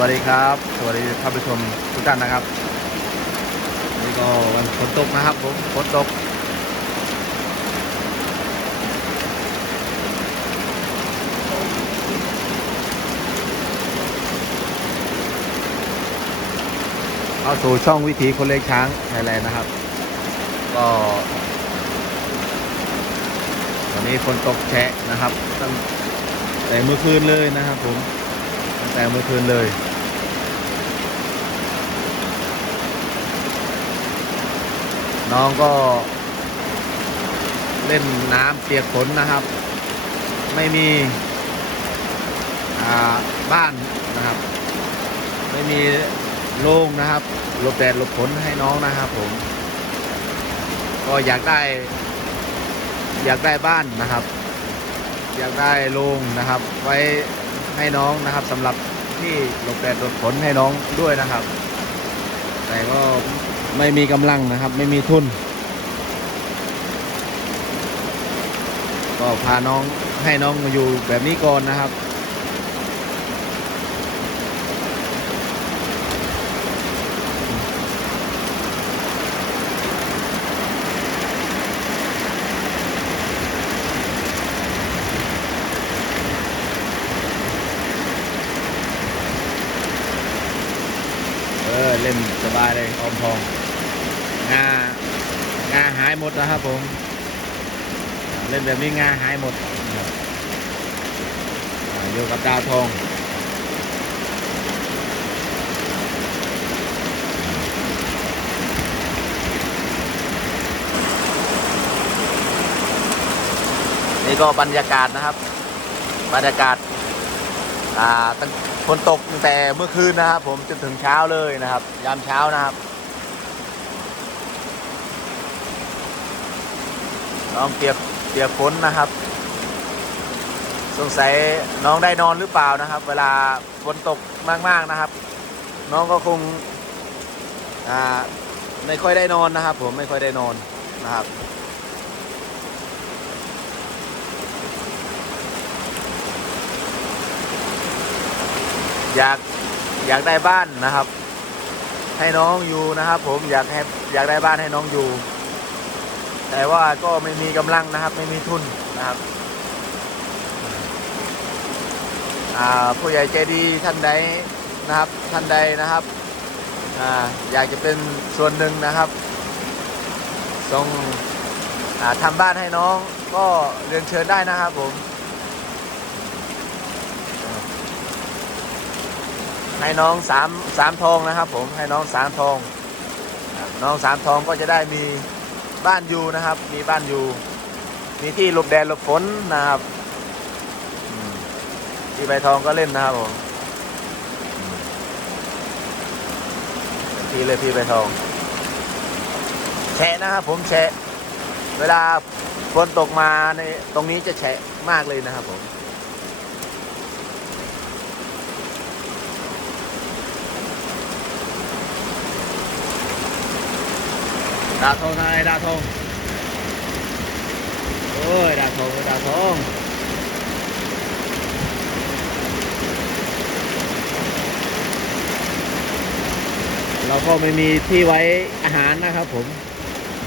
วัสดีครับ สวัสดีท่านผู้ชมทุกท่านนะครับนี่ก็วันฝนตกนะครับผมฝนตกเข้าสู่ช่องวิถีคนเลี้ยงช้างไทยแลนด์นะครับ ก็วันนี้ฝนตกแฉะนะครับตั้งแต่เมื่อคืนเลยนะครับผมตั้งแต่เมื่อคืนเลย น้องก็เล่นน้ำเปียกฝนนะครับ ไม่มีบ้านนะครับ ไม่มีโล่งนะครับหลบแดดหลบฝนให้น้องนะครับผม ก็อยากได้ อยากได้บ้านนะครับ อยากได้โรงนะครับ ไว้ให้น้องนะครับสำหรับที่หลบแดดหลบฝนให้น้องด้วยนะครับ แต่ก็ ไม่มีกำลังนะครับ ไม่มีทุน ก็พาน้องให้น้องมาอยู่แบบนี้ก่อนนะครับเออเล่นสบายเลยออมทอง งางาหายหมดนะครับผม เล่นแบบนี้งาหายหมดอยู่กับดาวทองนี่ก็บรรยากาศนะครับ บรรยากาศอ่าฝนตกตั้งแต่เมื่อคืนนะครับ ผมจนถึงเช้าเลยนะครับ ยามเช้านะครับ น้องเปียกเปียกฝนนะครับ สงสัยน้องได้นอนหรือเปล่านะครับ เวลาฝนตกมากๆนะครับ น้องก็คงอ่าไม่ค่อยได้นอนนะครับ ผมไม่ค่อยได้นอนนะครับอยากอยากได้บ้านนะครับ ให้น้องอยู่นะครับ ผมอยากให้อยากได้บ้านให้น้องอยู่ แต่ว่าก็ไม่มีกำลังนะครับ ไม่มีทุนนะครับผู้ใหญ่ใจดีท่านใดนะครับท่านใดนะครับออยากจะเป็นส่วนหนึ่งนะครับส่งอทำบ้านให้น้องก็เรียนเชิญได้นะครับผม ให้น้องสามสามทองนะครับผมให้น้องสามทอง น้องสามทองก็จะได้มี บ้านอยู่นะครับ มีบ้านอยู่ มีที่หลบแดดหลบฝนนะครับมที่ใบทองก็เล่นนะครับผมอืมที่เลยที่ใบทองแฉะนะครับผมแฉะเวลาฝนตกมาในตรงนี้จะแฉะมากเลยนะครับผม ดาวทองทางไหนดาวทองโอ้ยดาวทองดาวทอ งเราก็ไม่มีที่ไว้อาหารนะครับผม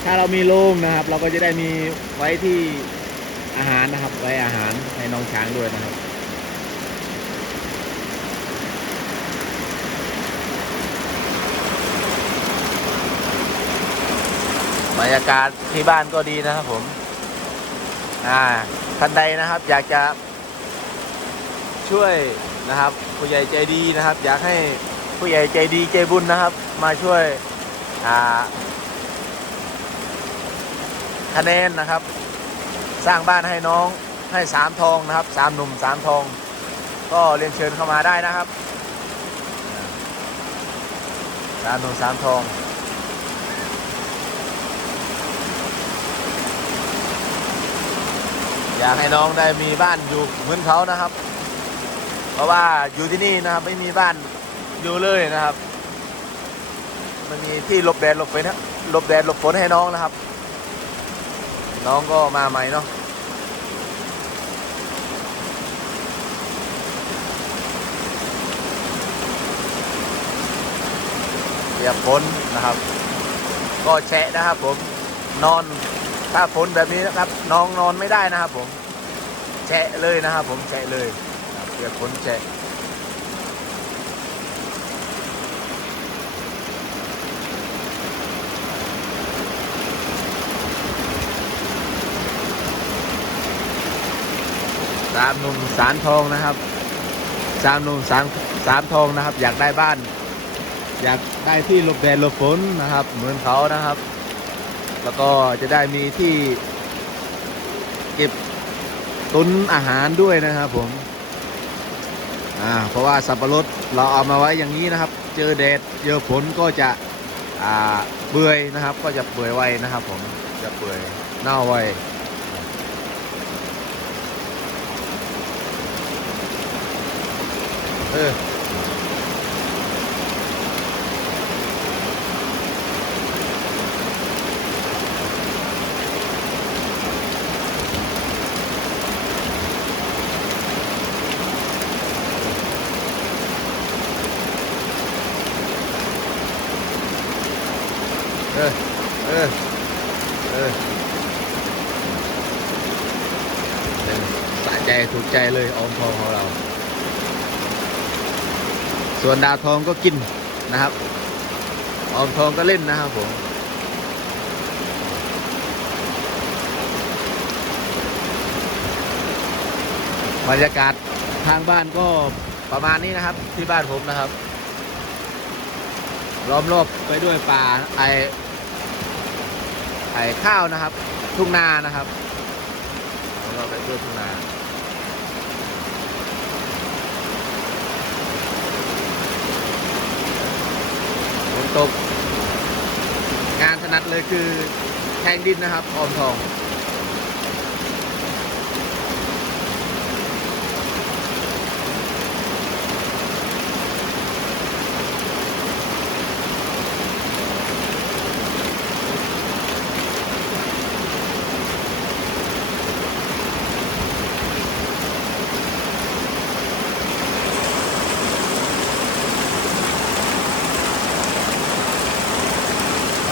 ถ้าเรามีโรงนะครับ เราก็จะได้มีไว้ที่อาหารนะครับ ไว้อาหารให้น้องช้างด้วยนะครับ บรรยากาศที่บ้านก็ดีนะครับผม อ่าท่านใดนะครับ อยากจะช่วยนะครับ ผู้ใหญ่ใจดีนะครับ อยากให้ผู้ใหญ่ใจดีใจบุญนะครับ มาช่วยอ่าคะแนนนะครับ สร้างบ้านให้น้องให้สามทองนะครับสามหนุ่มสามทอง ก็เรียนเชิญเข้ามาได้นะครับสามหนุ่มสามทอง อยากให้น้องได้มีบ้านอยู่เหมือนเขานะครับ เพราะว่าอยู่ที่นี่นะครับ ไม่มีบ้านอยู่เลยนะครับ มันมีที่หลบแดดหลบฝนหลบแดดหลบฝนให้น้องนะครับ น้องก็มาใหม่เนาะอปียกฝนนะครับ ก็แฉะนะครับผมนอน ถ้าฝนแบบนี้นะครับน้องนอนไม่ได้นะครับ ผมแฉะเลยนะครับ ผมแฉะเลยเปียกฝนแฉะสามหนุ่มสารทองนะครับสามหนุ่มสามสามทองนะครับ อยากได้บ้าน อยากได้ที่หลบแดดหลบฝนนะครับ เหมือนเขานะครับ แล้วก็จะได้มีที่เก็บตุนอาหารด้วยนะครับผม อ่า เพราะว่าสับปะรดเราเอามาไว้อย่างนี้นะครับ เจอแดดเจอฝนก็จะ อ่าเปื่อยนะครับ ก็จะเปื่อยไวนะครับผม จะเปื่อยเน่าไวเออ เออ เออ เออสะใจถูกใจเลยออมทองของเรา ส่วนดาวทองก็กินนะครับออมทองก็เล่นนะครับผมบรรยากาศทางบ้านก็ประมาณนี้นะครับที่บ้านผมนะครับ ล้อมรอบไปด้วยป่าไอไอข้าวนะครับ ทุ่งนานะครับล้อมรอบไปด้วยทุ่งนาฝนตกงานถนัดเลยคือแทงดินนะครับออมทอง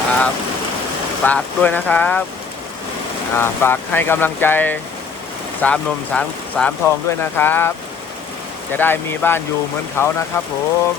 ครับฝากด้วยนะครับฝากให้กำลังใจสามนมสามสามทองด้วยนะครับ จะได้มีบ้านอยู่เหมือนเขานะครับผม